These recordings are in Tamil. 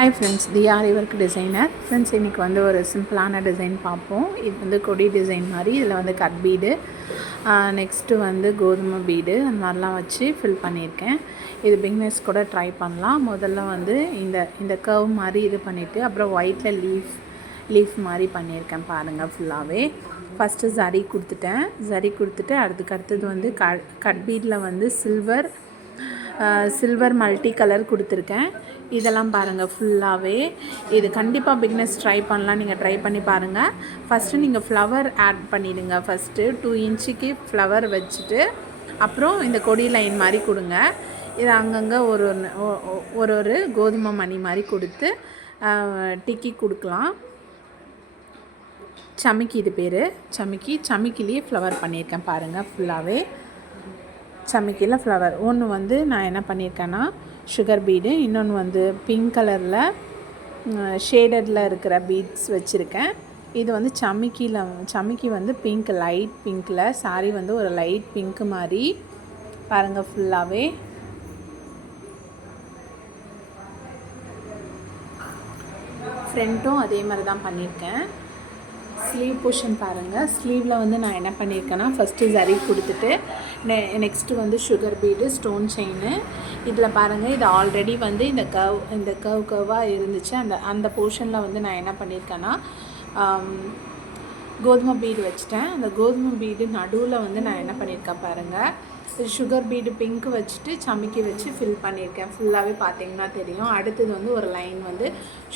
ஹாய் ஃப்ரெண்ட்ஸ், தியா ஆரி ஒர்க் டிசைனர். ஃப்ரெண்ட்ஸ், இன்றைக்கி வந்து ஒரு சிம்பிளான டிசைன் பார்ப்போம். இது வந்து கொடி டிசைன் மாதிரி. இதில் வந்து கட் பீடு, நெக்ஸ்ட்டு வந்து கோதுமை பீடு, அந்த மாதிரிலாம் வச்சு ஃபில் பண்ணியிருக்கேன். இது பிகினர்ஸ் கூட ட்ரை பண்ணலாம். முதல்ல வந்து இந்த கர்வ் மாதிரி இது பண்ணிவிட்டு அப்புறம் ஒயிட்டில் லீஃப் மாதிரி பண்ணியிருக்கேன் பாருங்கள். ஃபுல்லாகவே ஃபஸ்ட்டு ஜரி கொடுத்துட்டு அடுத்தது வந்து கட் பீடில் வந்து சில்வர் மல்டி கலர் கொடுத்துருக்கேன். இதெல்லாம் பாருங்கள் ஃபுல்லாகவே. இது கண்டிப்பாக பிகினர்ஸ் ட்ரை பண்ணலாம். நீங்கள் ட்ரை பண்ணி பாருங்கள். ஃபஸ்ட்டு நீங்கள் ஃப்ளவர் ஆட் பண்ணிவிடுங்க. ஃபஸ்ட்டு 2 இன்ச்சுக்கு ஃப்ளவர் வச்சுட்டு அப்புறம் இந்த கொடி லைன் மாதிரி கொடுங்க. இது அங்கங்கே ஒரு கோதுமை மணி மாதிரி கொடுத்து டிக்கி கொடுக்கலாம். சமிக்கி, இது பேர் சமிக்கிலேயே ஃப்ளவர் பண்ணியிருக்கேன் பாருங்கள். ஃபுல்லாகவே சமிக்கியில் ஃப்ளவர். ஒன்று வந்து நான் என்ன பண்ணியிருக்கேன்னா சுகர் பீடு, இன்னொன்று வந்து பிங்க் கலரில் ஷேடடில் இருக்கிற பீட்ஸ் வச்சுருக்கேன். இது வந்து சமிக்கி வந்து பிங்க், லைட் பிங்க்கில், சாரி வந்து ஒரு லைட் பிங்க் மாதிரி பாருங்கள். ஃபுல்லாகவே ஃப்ரண்ட்டும் அதே மாதிரி தான் பண்ணியிருக்கேன். ஸ்லீவ் போர்ஷன் பாருங்கள். ஸ்லீவில் வந்து நான் என்ன பண்ணியிருக்கேன்னா ஃபஸ்ட்டு ஜரி கொடுத்துட்டு நெக்ஸ்ட்டு வந்து சுகர் பீடு, ஸ்டோன் செயின்னு. இதில் பாருங்கள், இது ஆல்ரெடி வந்து இந்த கர்வாக இருந்துச்சு. அந்த போர்ஷனில் வந்து நான் என்ன பண்ணியிருக்கேன்னா கோதுமை பீடு வச்சுட்டேன். அந்த கோதுமை பீடு நடுவில் வந்து நான் என்ன பண்ணியிருக்கேன் பாருங்கள், சுகர் பீடு பிங்க் வச்சுட்டு சமிக்கி வச்சு ஃபில் பண்ணியிருக்கேன். ஃபுல்லாகவே பார்த்தீங்கன்னா தெரியும். அடுத்தது வந்து ஒரு லைன் வந்து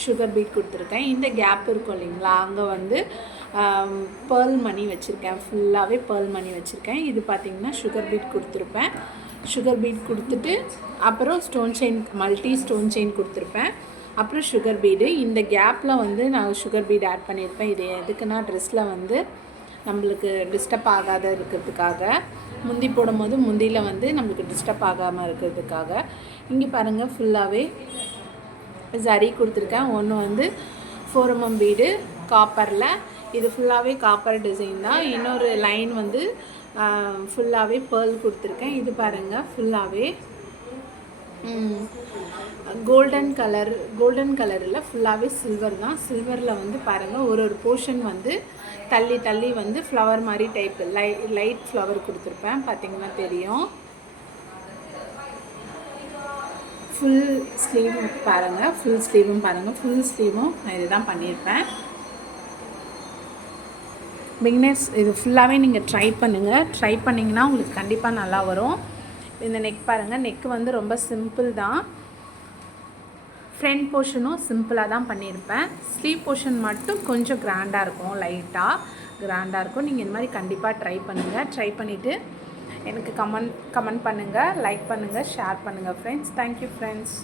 சுகர் பீட் கொடுத்துருக்கேன். இந்த கேப் இருக்கும் இல்லைங்களா, அங்கே வந்து பேர்ல் மணி வச்சுருக்கேன். ஃபுல்லாகவே பேர்ல் மணி வச்சுருக்கேன். இது பார்த்திங்கன்னா சுகர் பீட் கொடுத்துருப்பேன். சுகர் பீட் கொடுத்துட்டு அப்புறம் stone chain, multi stone chain கொடுத்துருப்பேன். அப்புறம் சுகர் பீடு. இந்த கேப்பில் வந்து நான் சுகர் பீடு ஆட் பண்ணியிருப்பேன். இது எதுக்குன்னா ட்ரெஸ்ஸில் வந்து நம்மளுக்கு டிஸ்டர்ப் ஆகாத இருக்கிறதுக்காக, முந்தி போடும்போது முந்தியில் வந்து நம்மளுக்கு டிஸ்டர்ப் ஆகாமல் இருக்கிறதுக்காக. இங்கே பாருங்கள் ஃபுல்லாகவே ஜரி கொடுத்துருக்கேன். ஒன்று வந்து 4mm பீடு காப்பரில். இது ஃபுல்லாகவே காப்பர் டிசைன் தான். இன்னொரு லைன் வந்து ஃபுல்லாகவே பேர்ல் கொடுத்துருக்கேன். இது பாருங்கள் ஃபுல்லாகவே கோல்டன் கலரில் ஃபுல்லாகவே சில்வர் தான். சில்வரில் வந்து பாருங்கள் ஒரு போர்ஷன் வந்து தள்ளி வந்து ஃப்ளவர் மாதிரி டைப் லைட் ஃப்ளவர் கொடுத்துருப்பேன். பார்த்திங்கன்னா தெரியும். ஃபுல் ஸ்லீவ் பாருங்கள். ஃபுல் ஸ்லீவும் நான் இது தான் பண்ணியிருப்பேன். பிகினர்ஸ் இது ஃபுல்லாகவே நீங்கள் ட்ரை பண்ணிங்கன்னா உங்களுக்கு கண்டிப்பாக நல்லா வரும். இந்த நெக் பாருங்கள். நெக்கு வந்து ரொம்ப சிம்பிள் தான். ஃப்ரண்ட் போர்ஷனும் சிம்பிளாக தான் பண்ணியிருப்பேன். ஸ்லீவ் போர்ஷன் மட்டும் கொஞ்சம் கிராண்டாக இருக்கும், லைட்டாக கிராண்டாக இருக்கும். நீங்கள் இந்த மாதிரி கண்டிப்பாக ட்ரை பண்ணிவிட்டு எனக்கு கமெண்ட் பண்ணுங்கள், லைக் பண்ணுங்கள், ஷேர் பண்ணுங்கள் ஃப்ரெண்ட்ஸ். Thank you friends.